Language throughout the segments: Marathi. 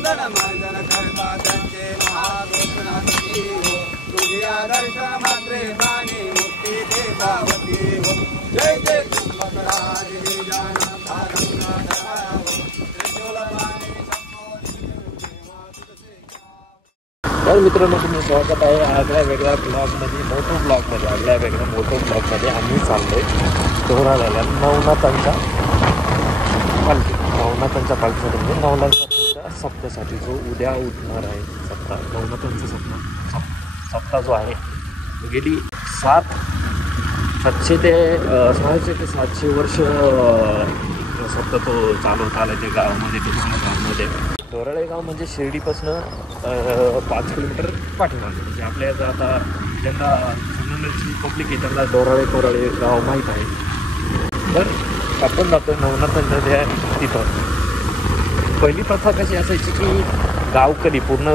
वंदन मार्जन करता त्यांचे महागोपनाथ हो तुझ्या दर्शन मात्रे प्राणी मुक्ती देतावती हो जय जय त्र्यंबकराज गिरिजानन सारंगा धराव त्रिशूल पाणी तर मित्रांनो तुम्ही स्वागत आहे आगळ्या वेगळ्या ब्लॉगमध्ये आगळ्या वेगळ्या ब्लॉगमध्ये आम्ही चाललोय दोराळ्याला नवनाथांच्या पालखीसाठी म्हणजे नवनाथांच्या सप्त्यासाठी जो उद्या उठणार आहे सप्ताह नवनाथांचा सप्ताह जो आहे गेली 700 ते 700 वर्ष सप्ताह तो चालवत आला त्या गावामध्ये गावामध्ये दोराळे गाव म्हणजे शिर्डीपासून 5 किलोमीटर पाठीमागे म्हणजे आपल्या आता ज्यांना संगमनेरची पब्लिक आहे त्यांना दोराळे गाव माहीत आहे. तर आपण जातो नवनाथांच्या त्या तिथं. पहिली प्रथा कशी असायची की गावकरी पूर्ण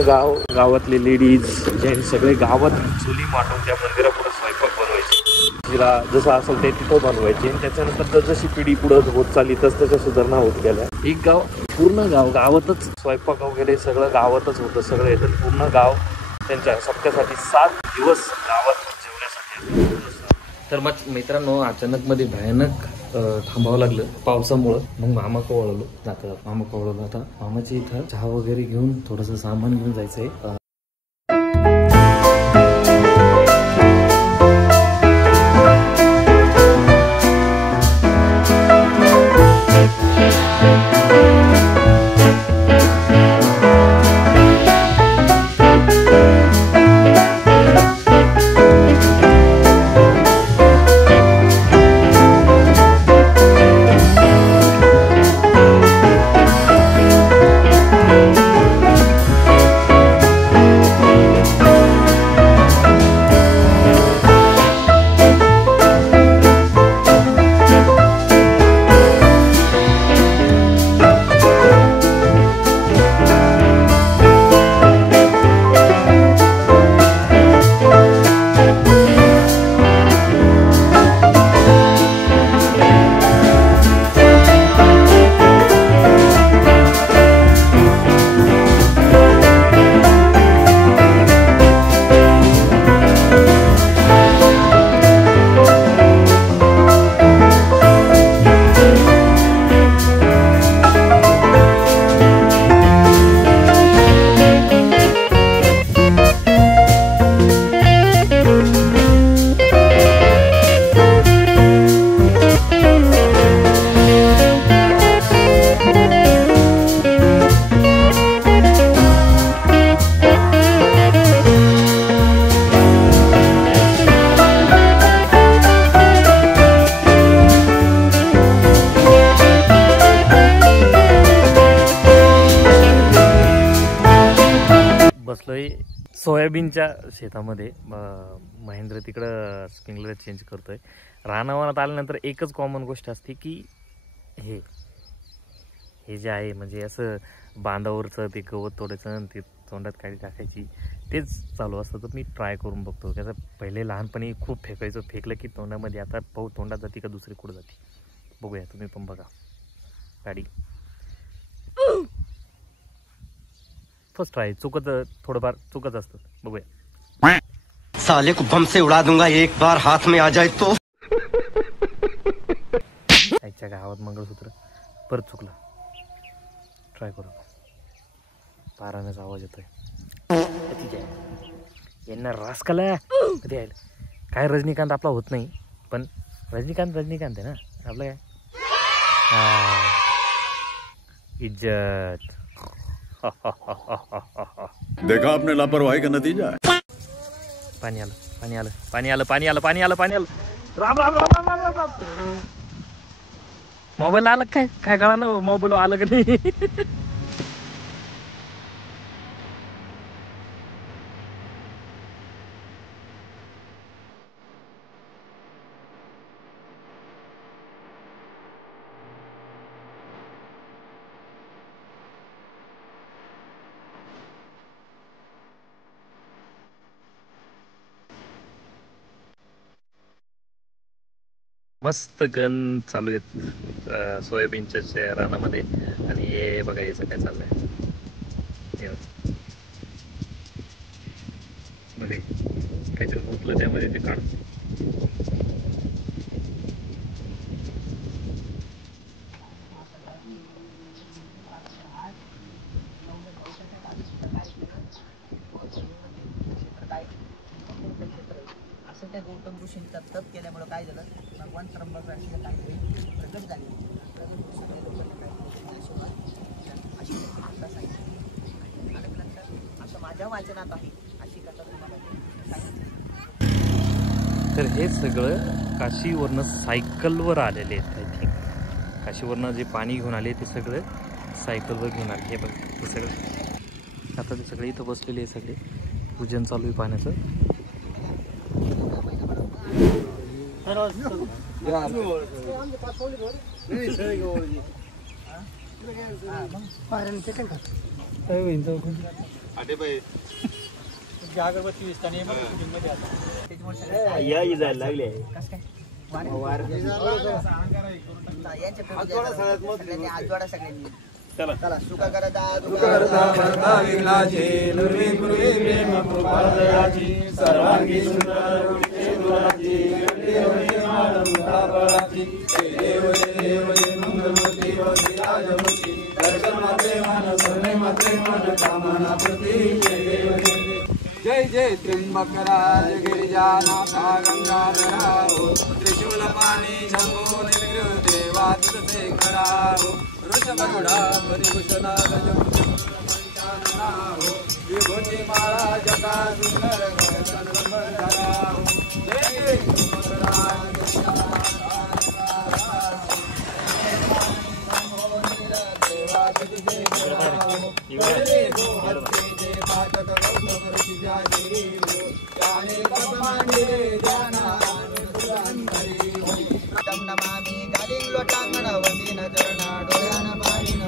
गावातले लेडीज जेंट्स सगळे गावात चुली मांडून त्या मंदिरापुढे स्वयंपाक बनवायचे. तिला जसं असेल ते तिथं बनवायचे आणि त्याच्यानंतर जशी पिढी पुढं होत चालली तसं सुधारणा होत गेल्या. एक पूर्ण गावातच स्वयंपाक वगैरे सगळं गावातच होतं. सगळं येतं पूर्ण गाव त्यांच्या सप्त्यासाठी 7 दिवस गावात जेवण्यासाठी. तर मग मित्रांनो अचानकमध्ये भयानक थांबावं लागलं पावसामुळं. मग मामा कवळलो आता मामाची इथं चहा वगैरे घेऊन थोडंसं सामान घेऊन जायचंय. बसलोय सोयाबीनच्या शेतामध्ये. महेंद्र तिकडं स्प्रिंकलर चेंज करतोय. रानावनात आल्यानंतर एकच कॉमन गोष्ट असते की हे जे आहे म्हणजे असं बांधावरचं ते गवत तोडायचं आणि ते तोंडात काळी टाकायची तेच चालू असतं. तर मी ट्राय करून बघतो. त्याचं पहिले लहानपणी खूप फेकलं की तोंडामध्ये. आता पाहू तोंडात जाते का दुसरी कुठं जाते बघूया. तुम्ही पण बघा. गाडी फर्स्ट ट्राय थोडंफार चुकत असतं. बघूया. साले को बम से उड़ा दूंगा एक बार हाथ में आ जाए तो. आईच्या गावात मंगळसूत्र परत चुकलं. ट्राय करू. पाराण्याचा आवाज येतोय. ठीक आहे यांना रासकाला कधी आहे काय. रजनीकांत आपला होत नाही पण रजनीकांत आहे ना आपलं काय. इज्जत. देखा आपने लापरवाही का नतीजा. पाणी आलं. राम. मोबाईल आलं काय कळालं. मोबाईल आलं का नाही. मस्त गण चालू आहेत सोयाबीनच्या रानामध्ये. आणि हे बघा याचं काय चाललंय. मध्ये काहीतरी मुतलं त्यामध्ये ते काढ. असं त्या गौतम ऋषींनी तप केल्यामुळे काय झालं, भगवान त्र्यंबक राशीला काय प्रगट झाले. अशी कथा सांगितली आणि नंतर असं माझ्या वाचनात आहे अशी कथा तुम्हाला. तर हे सगळं काशीवरनं सायकलवर आलेले आहेत. आय थिंक काशीवरनं जे पाणी घेऊन आले ते सगळं सायकलवर घेऊन आले. हे बघ ते सगळं आता ते सगळे इथं बसलेले आहे. सगळे पूजन चालू आहे पाण्याचं. अगरबत्ती आजवाडा सगळ्यांनी चला सुका करता विघ्नाची दुर्वी पूर्वी प्रेम कृपा दयाची सर्वांगी सुंदर गुरुची देव देव मंगलमूर्ती राजमूर्ती दर्शन मात्रे मान सोने मात्रे मन कामना प्रती जय जय त्र्यंबकराज गिरिजानाथा गंगाधरा हो त्रिशूल पाणी शंभो निर्गृह देवा तुझे कराहो ऋषभरुडा परिभूषणा गजमुखा हो विभूती माळा जटा सुंदर गणपती हो जय जय त्र्यंबकराज देवा तुझे कराहो नमामि गालिं लोटांगण वंदीन चरणा डोळ्यान पाहिन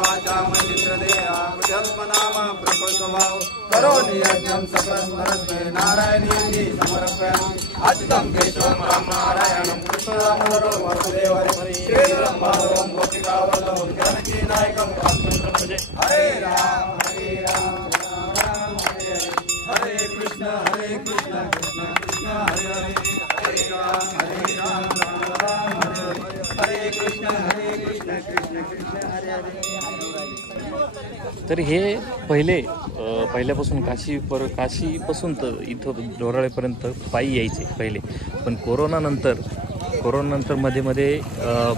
वाचा मंत्र देहा जन्मनाम प्रपंचभाव करोनि यज्ञं सकलस्मरस्मे नारायणीति समर्पयामि अच्युतं केशवं राम नारायणं कृष्णदामोदरं वासुदेवं श्रीधरं माधवं गोपिकावल्लभं जानकी नायकं हरे राम राम राम हरे हरे हरे कृष्ण कृष्ण कृष्ण हरे हरे हरे राम राम राम हरे कृष्ण कृष्ण कृष्ण हरे हरे. तर हे पहिल्यापासून काशीपासून तर इथं डोराळेपर्यंत पायी यायचे पहिले. पण कोरोनानंतर मध्ये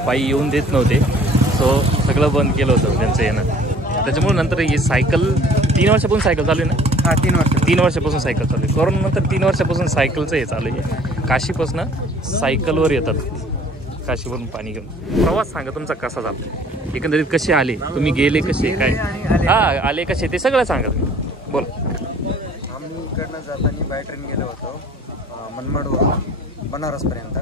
पायी येऊन देत नव्हते. सो सगळं बंद केलं होतं त्यांचं येणं. त्याच्यामुळे नंतर ही सायकल 3 वर्षापासून सायकल चालू आहे ना. हा 3 वर्षापासून सायकल चालू आहे. कोरोनानंतर 3 वर्षापासून सायकलचं हे चालू आहे. काशीपासून सायकलवर येतात काशीवरून पाणी घेऊन. प्रवास सांगा तुमचा कसा झाला, एकंदरीत कसे आले तुम्ही, गेले कसे, काय आले कसे ते सगळं सांगा बोल. आम्ही इकडनं जाताना बाय ट्रेन गेलो होतो मनमाडवरून बनारसपर्यंत.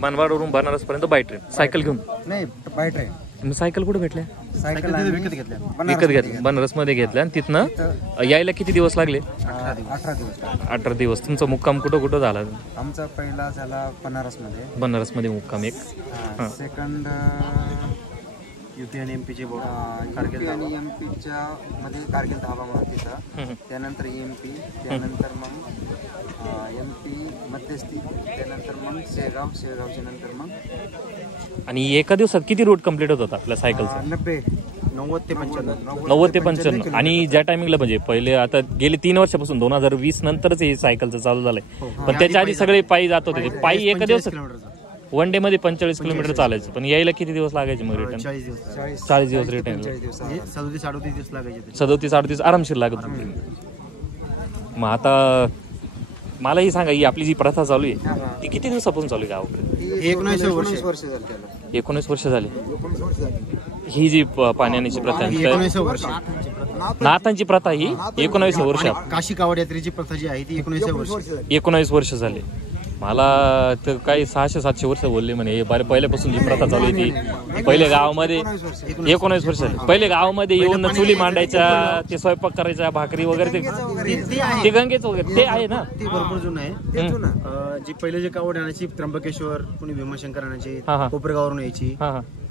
बनारसपर्यंत बाय ट्रेन सायकल घेऊन. नाही बाय ट्रेन. मग सायकल कुठे भेटल्या? सायकल विकत घेतल्या बनारसमध्ये घेतल्या. आणि तिथनं यायला किती दिवस लागले? 18 दिवस. तुमचा मुक्काम कुठं झाला? आमचा पहिला झाला बनारसमध्ये मुक्काम एक. सेकंड UP आणि MP चे कारगिल आणि MP मध्ये कारगिल धाबा म्हणून तिथं. त्यानंतर MP, त्यानंतर मग MP मध्यस्थी, त्यानंतर मग शेगावच्या नंतर मग. आणि एका दिवसात किती रूट कंप्लीट होत होता आपल्या सायकलचा? 90 ते 95. आणि ज्या टायमिंगला म्हणजे पहिले आता गेले 3 वर्षापासून 2020 नंतरच हे सायकलचं चालू झालंय. पण त्याच्या आधी सगळे पायी जात होते. पायी एका दिवसात वन डे मध्ये 45 किलोमीटर चालायचं. पण यायला किती दिवस लागायचे मग रिटर्न? 40 दिवस रिटर्न. 37-38 दिवस लागायचे. 37-38 आरामशीर लागत होते. मग आता मला ही सांगा, ही आपली जी प्रथा चालू आहे ती किती दिवसापासून चालू आहे गावाकडे? 19 वर्ष झाली. 19 वर्ष झाली. ही जी पाण्याची प्रथा आहे 19 वर्ष. नाथांची प्रथा ही 19 वर्ष. काशी कावड यात्रेची प्रथा जी आहे ती 19 वर्ष. 19 वर्ष झाले. मला तर काही 600-700 वर्ष बोलले म्हणे. हे पहिल्यापासून जी प्रथा चालू आहे ती पहिले गावामध्ये 19 वर्ष पहिले गावामध्ये येऊन चुली मांडायच्या, ते स्वयंपाक करायच्या, भाकरी वगैरे ते गंगेच वगैरे ते आहे ना, ते भरपूर जुनं आहे. जी पहिले जे कावड आणायची त्र्यंबकेश्वर, कुणी भीमाशंकर आणायची, कोपरेगावरून यायची,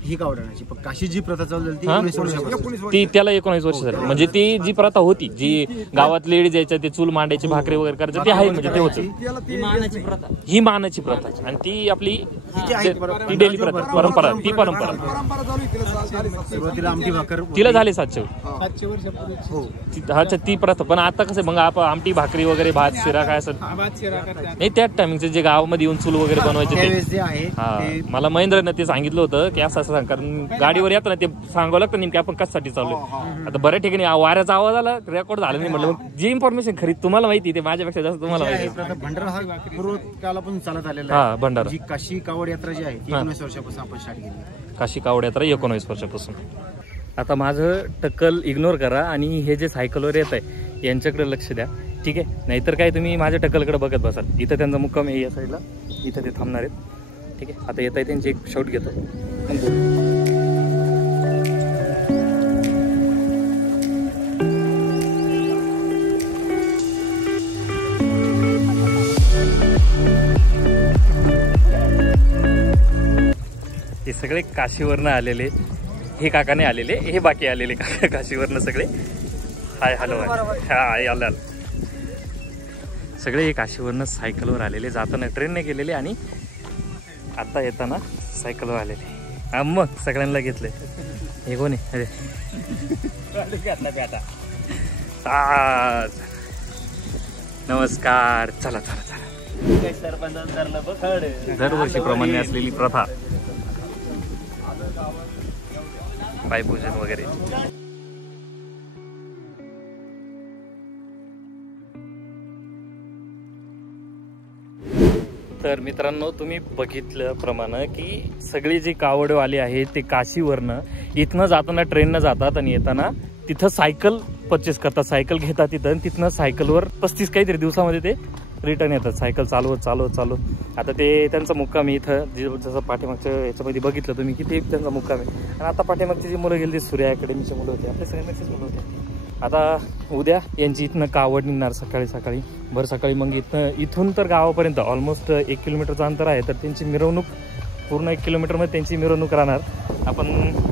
ही कावड आणायची. पण काशी जी प्रथा चालू झाली ती 19 वर्षापासून, ती त्याला 19 वर्ष झाली. म्हणजे ती जी प्रथा होती, जी गावात लेडीज यायच्या, ते चूल मांडायची, भाकरी वगैरे करायचं, ते आहे. म्हणजे ते होतं ही मानाची प्रथा आणि ती आपली ती डेली परंपरा, ती परंपरा सुरुवातीला आमटी भाकर तिला झाले 700 अच्छा ती प्रथा. पण आता कसं मग आपण आमटी भाकरी वगैरे, भात शिरा काय असं नाही, त्याच टायमिंगचे जे गावामध्ये येऊन चूल वगैरे बनवायचे ते. हा, मला महेंद्रनं ते सांगितलं होतं की असं सांग, कारण गाडीवर येतं ना ते सांगावं लागतं नेमकी आपण कशासाठी चालू. आता बऱ्याच ठिकाणी वाऱ्याचा आवाज आला, रेकॉर्ड झाला नाही. म्हटलं मग जी इन्फॉर्मेशन खरी तुम्हाला माहिती ते माझ्यापेक्षा जास्त तुम्हाला माहिती. भंडारा हा पूर्वकालापासून चालत आलेला आहे. भंडारा जी काशी कावड यात्रा जी आहे 19 वर्षापासून आपण स्टार्ट केली. काशी कावड यात्रा 19 वर्षापासून. आता माझं टक्कल इग्नोर करा आणि हे जे सायकलवर येत आहे यांच्याकडे लक्ष द्या, ठीक आहे. नाहीतर काय तुम्ही माझ्या टक्कलकडे बघत बसाल. इथं त्यांचा मुक्काम आहे या साईडला, इथं ते थांबणार आहेत, ठीक आहे. आता येत आहे त्यांची एक शॉट घेतो. हे सगळे काशीवरनं आलेले, हे काकाने आलेले, हे बाकी आलेले काका काशीवरनं सगळे. हाय हॅलो हाय आला सगळे हे काशीवरनं सायकलवर आलेले, जाताना ट्रेनने गेलेले आणि आता येताना सायकलवर आलेले. मग सगळ्यांना घेतले. हे कोणी अरे नमस्कार. चला चला चला. दरवर्षीप्रमाणे असलेली प्रथा, पायपूजन वगैरे. तर मित्रांनो, तुम्ही बघितल्याप्रमाणे की सगळी जी कावडवाली आहे ते काशीवरनं इथनं जाताना ट्रेननं जातात आणि येताना तिथं सायकल परचेस करतात, सायकल घेतात तिथं आणि तिथनं सायकलवर 35 काहीतरी दिवसामध्ये ते रिटर्न येतात सायकल चालवत. आता ते त्यांचा मुक्काम इथं जसं पाठीमागच्या याच्यामध्ये बघितलं तुम्ही की ते त्यांचा मुक्काम आहे. आणि आता पाठीमागची जी मुलं गेली ती सूर्या अकॅडमीचे मुलं होते, आपल्या सगळ्यांचीच मुलं होते. आता उद्या यांची इथनं कावड निघणार सकाळी भर सकाळी. मग इथून तर गावापर्यंत ऑलमोस्ट 1 किलोमीटरचं अंतर आहे. तर त्यांची मिरवणूक पूर्ण 1 किलोमीटरमध्ये त्यांची मिरवणूक राहणार. आपण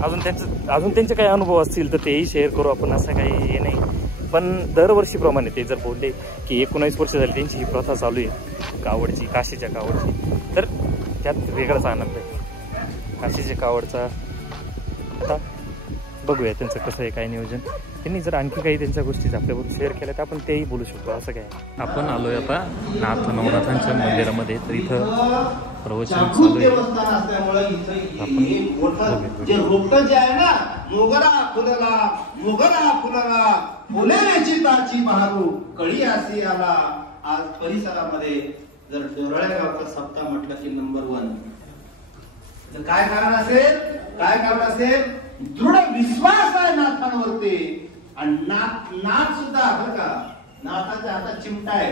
अजून त्यांचे काही अनुभव असतील तर तेही शेअर करू आपण, असं काही हे नाही. पण दरवर्षीप्रमाणे ते जर बोलले की 19 वर्ष झाली त्यांची ही प्रथा चालू आहे कावडची, काशीच्या कावडची, तर त्यात वेगळाच आनंद आहे काशीच्या कावडचा. आता बघूया त्यांचं कसं आहे काय नियोजन. त्यांनी जर आणखी काही त्यांच्या गोष्टी आपल्याबरोबर शेअर केल्या तर आपण तेही बोलू शकतो, असं काय. आपण आलोय आता नवनाथांच्या मंदिरामध्ये. तर इथं प्रवचन चालू आहे. जे रोपटं जे आहे ना, मोगरा फुलला फुले चिताची बहारू कळी असे आला. आज परिसरामध्ये जर डोरळ्या गावचा सप्ताह म्हटलं की नंबर 1. तर काय कारण असेल? दृढ विश्वास आहे नाथांवरती. आणि नाथ सुद्धा बरं का, नाथाच्या हातात चिमटा आहे.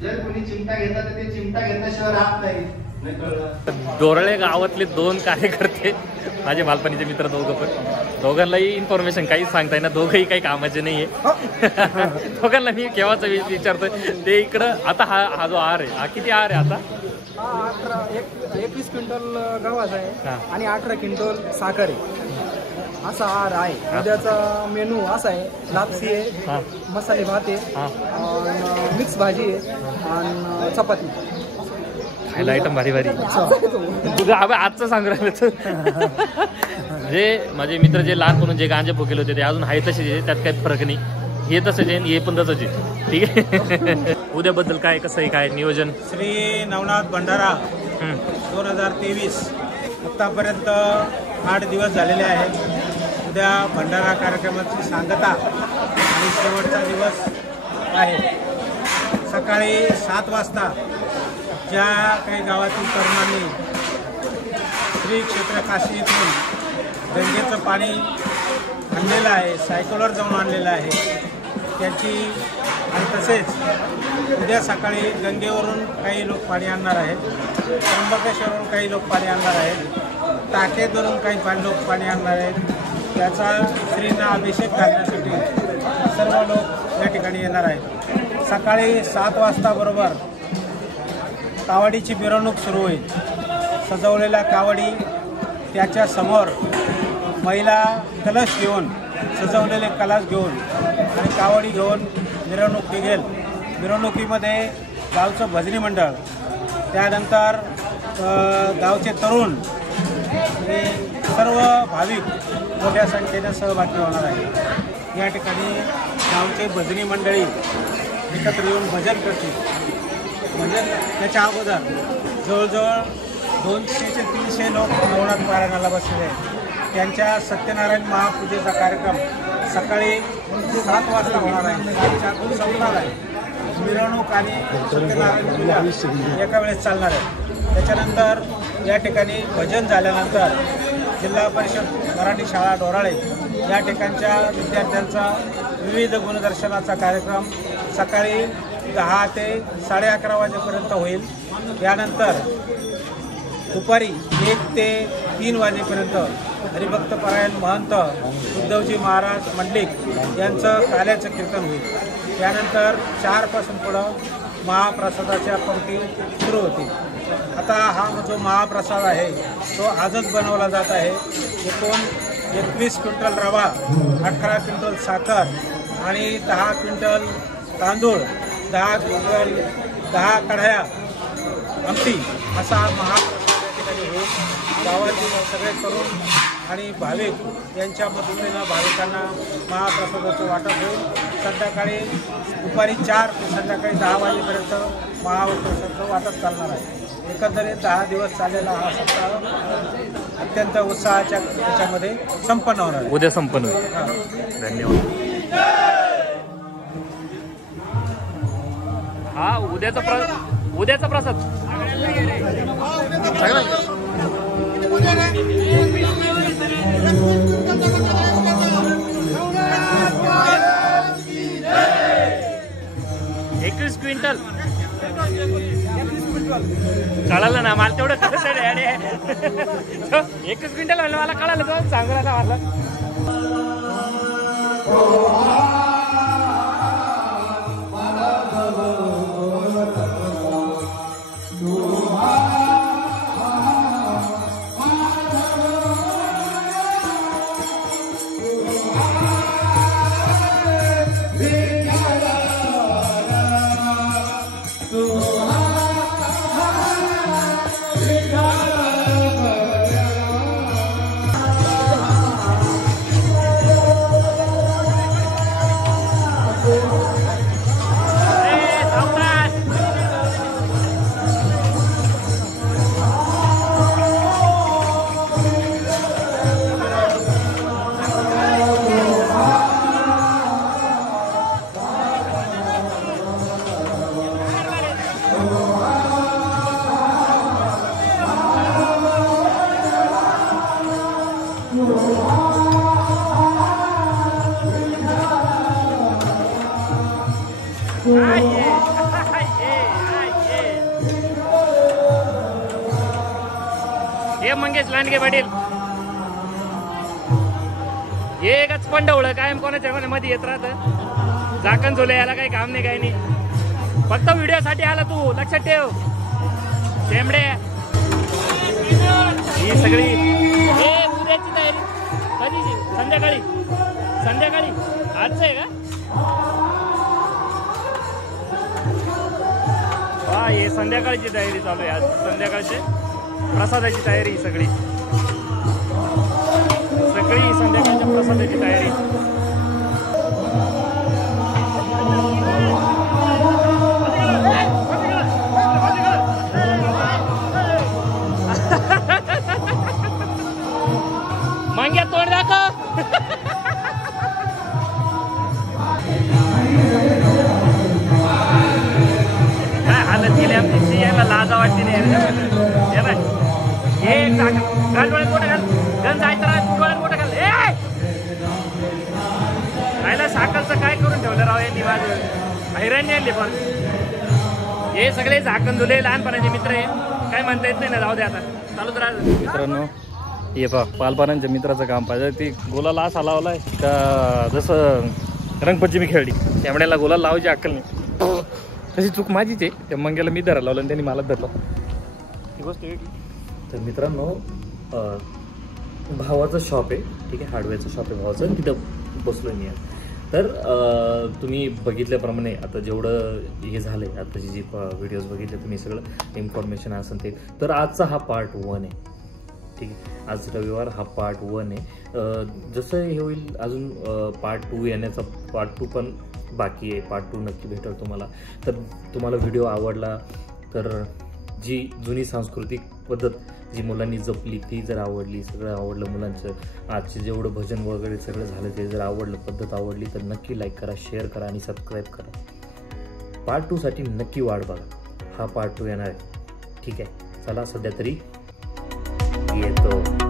जर कोणी चिमटा घेतला तर ते चिमटा घेतल्याशिवाय राहत नाही. डोरळे गावातले 2 कार्यकर्ते माझे बालपणीचे मित्र, दोघांनाही इन्फॉर्मेशन काहीच सांगता येणार, दोघंही काही कामाचे नाहीये. दोघांना मी केव्हाच विचारतोय. ते इकडं आता हा जो आहार आहे, हा किती आहार आहे आता? 21 क्विंटल गव्हाचा आहे आणि 18 क्विंटल साखर आहे, असा आहार आहे. उद्याचा मेनू असा आहे: लापसी आहे, मसाले भात आहे, मिक्स भाजी आहे आणि चपाती. खायला आयटम भारी तुझं आजचं सांगू राहिलं. जे माझे मित्र जे लहानपणून जे गांजे फुकेले होते ते अजून आहे तसे, त्यात काही फरक नाही. हे तसंच आहे, हे पण तसंच आहे, ठीक आहे. उद्याबद्दल काय कसं आहे काय नियोजन? श्री नवनाथ भंडारा 2023 आत्तापर्यंत 8 दिवस झालेले आहेत. उद्या भंडारा कार्यक्रमाची सांगता आणि शेवटचा दिवस आहे. सकाळी 7 वाजता ज्या काही गावातील तरुणांनी श्री क्षेत्र काशी येथून गंगेचं पाणी आणलेलं आहे, सायकलवर जाऊन आणलेलं आहे, त्याची आणि तसेच उद्या सकाळी गंगेवरून काही लोक पाणी आणणार आहेत, त्र्यंबकेश्वरवरून काही लोक पाणी आणणार आहेत, टाकेदवरून काही लोक पाणी आणणार आहेत. त्याचा श्रींना अभिषेक घालण्यासाठी सर्व लोक या ठिकाणी येणार आहेत. सकाळी 7 वाजता बरोबर कावडीची मिरवणूक सुरू होईल. सजवलेल्या कावडी, त्याच्या समोर महिला कलश घेऊन, सजवलेले कलश घेऊन आणि कावडी घेऊन मिरवणूक निघेल. मिरवणुकीमध्ये गावचं भजनी मंडळ, त्यानंतर गावचे तरुण हे सर्व भाविक मोठ्या संख्येने सहभागी होणार आहे. या ठिकाणी गावचे भजनी मंडळी एकत्र येऊन भजन करतील. भजन त्याच्या अगोदर जवळजवळ 200 ते 300 लोक नवनाथ पारायणाला बसलेले आहेत. त्यांच्या सत्यनारायण महापूजेचा कार्यक्रम सकाळी 7 वाजता होणार आहे. 7च्या संपणार आहे. मिरवणूक आणि सत्यनारायण पूजा एका वेळेस चालणार आहे. त्याच्यानंतर या ठिकाणी भजन झाल्यानंतर जिल्हा परिषद मराठी शाळा डोराळे या ठिकाणच्या विद्यार्थ्यांचा विविध गुणदर्शनाचा कार्यक्रम सकाळी 10 ते 11:30 वाजेपर्यंत होईल. यानंतर दुपारी 1 ते 3 वाजेपर्यंत हरिभक्त परायण महंत उद्धवजी महाराज मंडलिक यांचं काल्याचं कीर्तन होईल. त्यानंतर 4 पासून पुढं महाप्रसादाच्या पंक्ती सुरू होतील. आता हा जो महाप्रसाद आहे तो आजच बनवला जात आहे. एकूण 21 क्विंटल रवा, 18 क्विंटल साखर आणि 10 क्विंटल तांदूळ, 10 क्विंटल 10 कढया आमटी असा महाप्रसाद या ठिकाणी होईल. गावातील सगळे तरुण आणि भाविक यांच्या मदतीनं भाविकांना महाप्रसादाचं वाटप होईल. संध्याकाळी दुपारी 4 ते संध्याकाळी 10 वाजेपर्यंत महाप्रसादाचं वाटप चालणार आहे. एकंदरीत 10 दिवस चाललेला हा सप्ताह अत्यंत उत्साहाच्या त्याच्यामध्ये संपन्न होणार आहे. उद्या संपन्न होईल. धन्यवाद. हा उद्याचा प्रसाद एकवीस क्विंटल कळालं ना मला तेवढं. 21 क्विंटल म्हणलं मला कळालं तर चांगला असा वाटला. हे मंगेश लांडगे पाटील हे एकच पंढवळं कायम कोणाच्या मध्ये येत राहत. झाकण झोले याला काही काम नाही, काही नाही. फक्त व्हिडिओ साठी आला तू, लक्षात ठेव. शेंबडे ही सगळी उद्याची तयारी कधीची? संध्याकाळी आजच आहे का? हा हे संध्याकाळची तयारी चालू आहे. आज संध्याकाळचे प्रसादाची तयारी सगळी संध्याकाळच्या प्रसादाची तयारी. मांग्या तोड दाखव. काय हालत केली आमची, याला लाजा वाटते नाही. एक घाल डोळ्यात मोठं घाल, गण जायचं डोळ्यात मोठं घाल. राहिला साखरचं काय करून ठेवलं राव यांनी. हैराणी आणली पण हे सगळे झाकण झुले लहानपणाचे मित्र आहे, काय म्हणता येत नाही ना, जाऊ दे आता चालूच राहत. मित्रांनो हे पहा पालपानांच्या मित्राचं काम पाहिजे, ती गोलाला असा लावलाय का जसं रंगपंचमी खेळली, त्यामुळेला गोलाला लावायची अक्कल नाही. तशी चूक माझीच आहे, त्या मंग्याला मी धरायला लावलं आणि त्यांनी मला धरलं, ही गोष्ट वेगळी. तर मित्रांनो भावाचं शॉप आहे, ठीक आहे, हार्डवेअरचं शॉप आहे भावाचं, तिथं बसलो मी. तर तुम्ही बघितल्याप्रमाणे आता जेवढं हे झालं आहे, आताची जी व्हिडिओज बघितले तुम्ही, सगळं इन्फॉर्मेशन असेल ते, तर आजचा हा पार्ट 1 आहे, ठीक आहे. आज रविवार हा पार्ट 1 आहे. जसं हे होईल अजून पार्ट 2 येण्याचा, पार्ट 2 पण बाकी आहे, पार्ट 2 नक्की भेटेल तुम्हाला. तर तुम्हाला व्हिडिओ आवडला तर जी जुनी सांस्कृतिक पद्धत जी मुलांनी जपली ती जर आवडली, सगळं आवडलं, मुलांचं आजचे जेवढं भजन वगैरे सगळं झालं ते जर आवडलं, पद्धत आवडली तर नक्की लाईक करा, शेअर करा आणि सबस्क्राईब करा. पार्ट 2साठी नक्की वाट बघा, हा पार्ट 2 येणार आहे, ठीक आहे. चला सध्या तरी येतो.